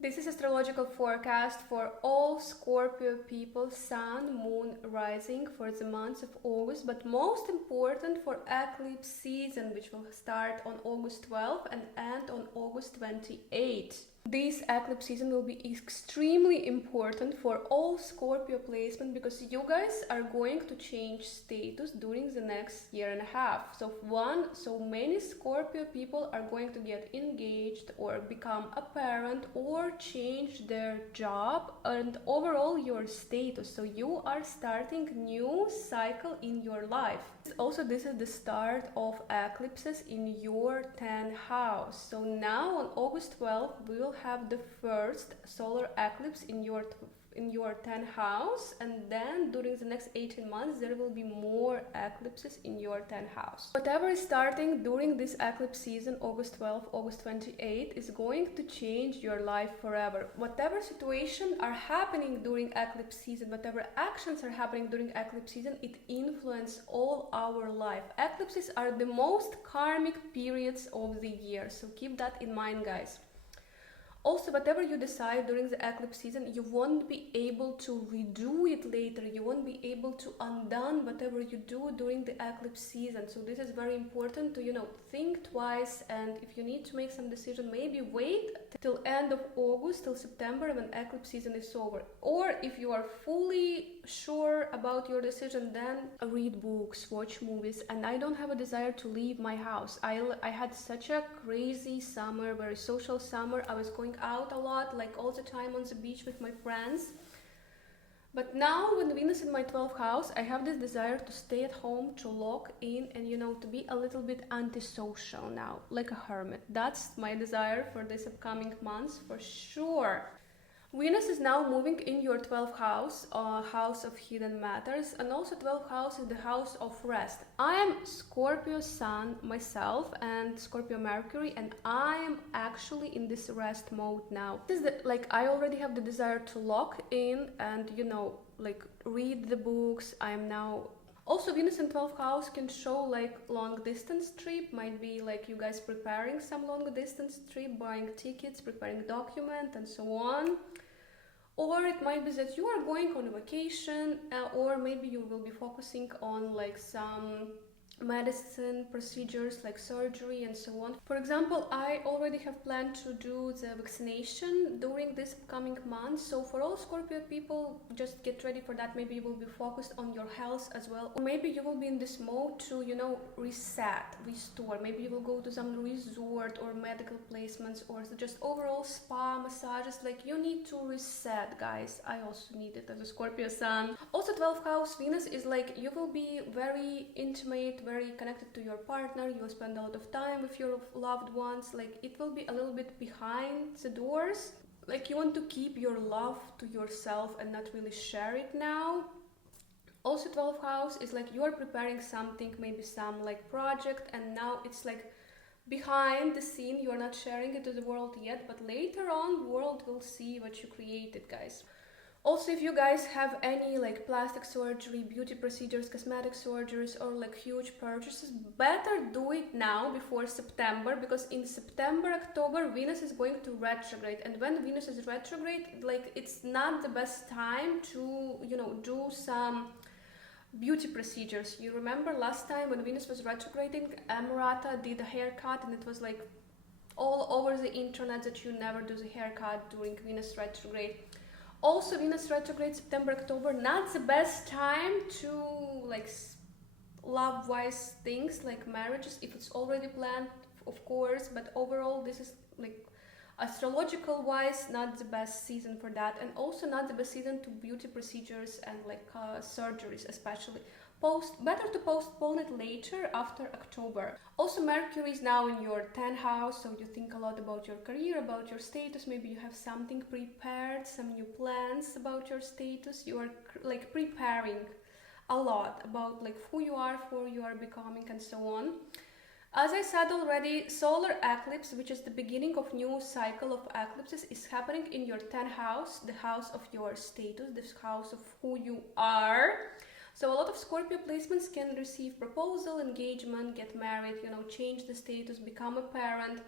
This is astrological forecast for all Scorpio people, Sun, Moon, Rising for the month of August, but most important for eclipse season, which will start on August 12th and end on August 28th. This eclipse season will be extremely important for all Scorpio placement because you guys are going to change status during the next year and a half. So many Scorpio people are going to get engaged or become a parent or change their job and overall your status. So you are starting new cycle in your life. Also, this is the start of eclipses in your 10th house. So now on August 12th, we will have the first solar eclipse in your 10th house, and then during the next 18 months there will be more eclipses in your 10th house. Whatever is starting during this eclipse season, August 12th, August 28th, is going to change your life forever. Whatever situations are happening during eclipse season, whatever actions are happening during eclipse season, it influences all our life. Eclipses are the most karmic periods of the year, so keep that in mind, guys. Also, whatever you decide during the eclipse season, you won't be able to redo it later. You won't be able to undo whatever you do during the eclipse season. So this is very important to, think twice, and if you need to make some decision, maybe wait till end of August, till September when eclipse season is over. Or if you are fully sure about your decision, then read books, watch movies. And I don't have a desire to leave my house. I had such a crazy summer, very social summer. I was going out a lot, like all the time on the beach with my friends. But now when Venus in my 12th house, I have this desire to stay at home, to lock in, and to be a little bit antisocial now, like a hermit. That's my desire for this upcoming months for sure. Venus is now moving in your 12th house, house of hidden matters, and also 12th house is the house of rest. I am Scorpio Sun myself and Scorpio Mercury, and I am actually in this rest mode now. This is I already have the desire to lock in and read the books. I am now also, Venus in 12th house can show long distance trip, might be you guys preparing some long distance trip, buying tickets, preparing document and so on. Or it might be that you are going on a vacation, or maybe you will be focusing on some medicine procedures like surgery and so on. For example, I already have planned to do the vaccination during this upcoming month, so for all Scorpio people, just get ready for that. Maybe you will be focused on your health as well, or maybe you will be in this mode to reset, restore. Maybe you will go to some resort or medical placements, or just overall spa massages. You need to reset, guys. I also need it as a Scorpio Sun. Also 12th house Venus is you will be very intimate, very connected to your partner. You will spend a lot of time with your loved ones. It will be a little bit behind the doors. You want to keep your love to yourself and not really share it now. Also 12th house is you are preparing something, maybe some project, and now it's behind the scene. You are not sharing it to the world yet, but later on the world will see what you created, guys. Also, if you guys have any plastic surgery, beauty procedures, cosmetic surgeries, or huge purchases, better do it now before September, because in September, October, Venus is going to retrograde, and when Venus is retrograde, it's not the best time to do some beauty procedures. You remember last time when Venus was retrograding, Amarata did a haircut, and it was all over the internet that you never do the haircut during Venus retrograde. Also, Venus retrograde September, October, not the best time to love-wise things like marriages, if it's already planned, of course, but overall this is astrological wise not the best season for that, and also not the best season to beauty procedures and surgeries, especially. Better to postpone it later, after October. Also, Mercury is now in your 10th house, so you think a lot about your career, about your status. Maybe you have something prepared, some new plans about your status. You are preparing a lot about who you are, who you are becoming, and so on. As I said already, solar eclipse, which is the beginning of new cycle of eclipses, is happening in your 10th house, the house of your status, this house of who you are. So a lot of Scorpio placements can receive proposal, engagement, get married, change the status, become a parent,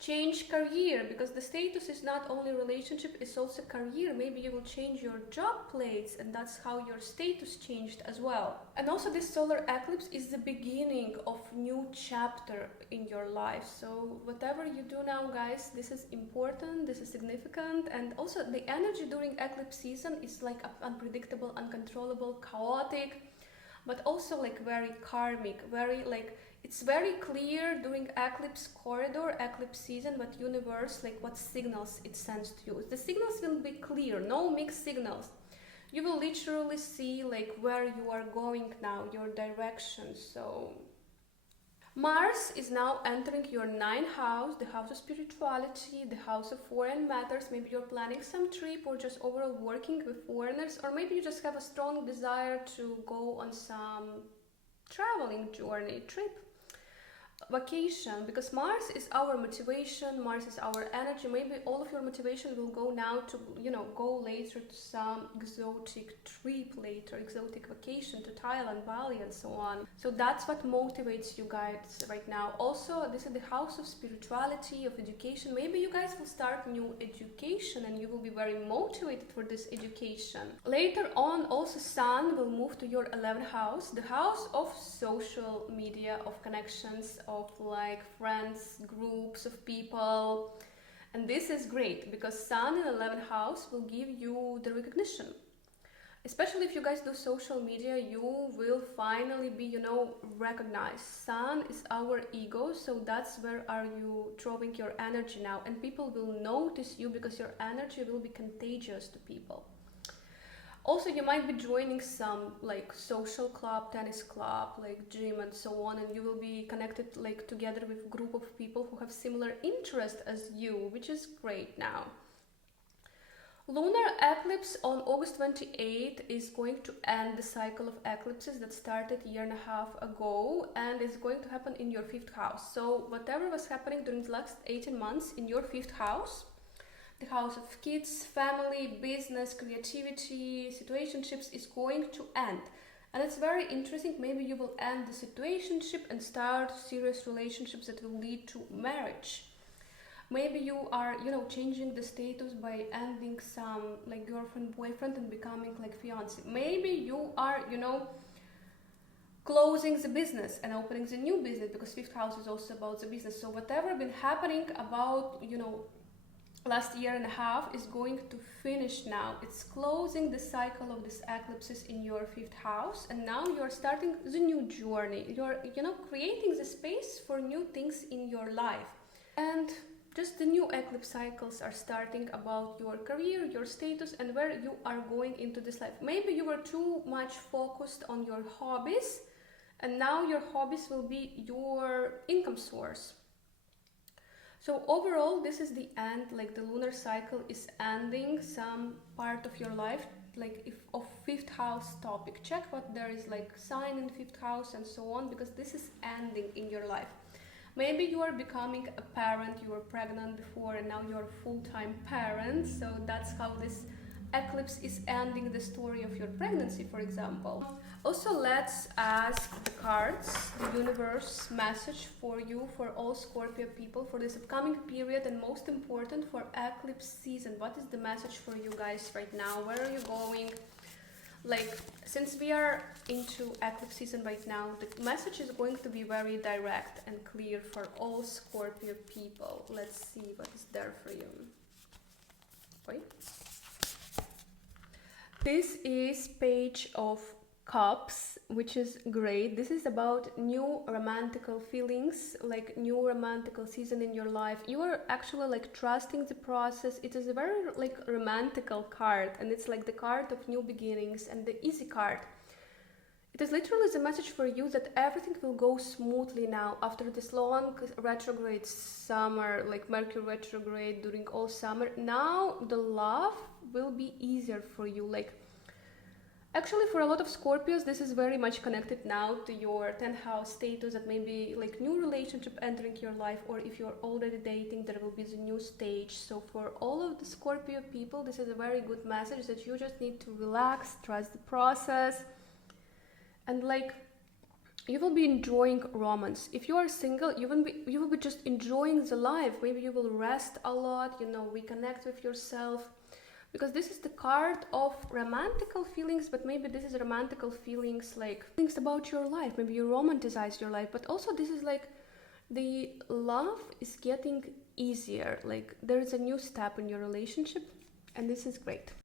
Change career, because the status is not only relationship, it's also career. Maybe you will change your job place, and that's how your status changed as well. And also this solar eclipse is the beginning of new chapter in your life. So whatever you do now, guys, this is important, this is significant. And also the energy during eclipse season is like unpredictable, uncontrollable, chaotic, but also like very karmic, very like, it's very clear during eclipse corridor, eclipse season, what universe, like what signals it sends to you. The signals will be clear, no mixed signals. You will literally see like where you are going now, your direction. So Mars is now entering your 9th house, the house of spirituality, the house of foreign matters. Maybe you're planning some trip or just overall working with foreigners, or maybe you just have a strong desire to go on some traveling journey, trip, vacation, because Mars is our motivation, Mars is our energy. Maybe all of your motivation will go now to, you know, go later to some exotic trip later, exotic vacation to Thailand, Bali, and so on. So that's what motivates you guys right now. Also, this is the house of spirituality, of education. Maybe you guys will start new education and you will be very motivated for this education. Later on, also Sun will move to your 11th house, the house of social media, of connections, of like friends, groups of people. And this is great because Sun in 11th house will give you the recognition. Especially if you guys do social media, you will finally be, you know, recognized. Sun is our ego, so that's where are you throwing your energy now, and people will notice you because your energy will be contagious to people. Also, you might be joining some like social club, tennis club, like gym and so on, and you will be connected like together with a group of people who have similar interest as you, which is great now. Lunar eclipse on August 28th is going to end the cycle of eclipses that started a year and a half ago, and is going to happen in your 5th house. So whatever was happening during the last 18 months in your 5th house, the house of kids, family, business, creativity, situationships, is going to end. And it's very interesting. Maybe you will end the situationship and start serious relationships that will lead to marriage. Maybe you are, you know, changing the status by ending some like girlfriend, boyfriend and becoming like fiance. Maybe you are, you know, closing the business and opening the new business, because 5th house is also about the business. So whatever been happening about, you know, last year and a half is going to finish now. It's closing the cycle of these eclipses in your 5th house, and now you're starting the new journey. You're, you know, creating the space for new things in your life. And just the new eclipse cycles are starting about your career, your status, and where you are going into this life. Maybe you were too much focused on your hobbies, and now your hobbies will be your income source. So overall, this is the end, like the lunar cycle is ending some part of your life, like if of 5th house topic. Check what there is like sign in 5th house and so on, because this is ending in your life. Maybe you are becoming a parent, you were pregnant before and now you're a full-time parent. So that's how this eclipse is ending the story of your pregnancy, for example. Also, let's ask the cards, the universe message for you, for all Scorpio people, for this upcoming period, and most important, for eclipse season. What is the message for you guys right now? Where are you going? Like, since we are into eclipse season right now, the message is going to be very direct and clear for all Scorpio people. Let's see what is there for you. Wait. This is Page of Cups, which is great. This is about new romantical feelings, like new romantical season in your life. You are actually like trusting the process. It is a very like romantical card, and it's like the card of new beginnings and the easy card. It is literally the message for you that everything will go smoothly now after this long retrograde summer, like Mercury retrograde during all summer. Now the love will be easier for you. Like, actually, for a lot of Scorpios, this is very much connected now to your 10th house status, that maybe like new relationship entering your life, or if you're already dating, there will be the new stage. So for all of the Scorpio people, this is a very good message that you just need to relax, trust the process, and like you will be enjoying romance. If you are single, you will be just enjoying the life. Maybe you will rest a lot, you know, reconnect with yourself, because this is the card of romantical feelings, but maybe this is romantical feelings like things about your life. Maybe you romanticize your life, but also this is like the love is getting easier, like there is a new step in your relationship, and this is great.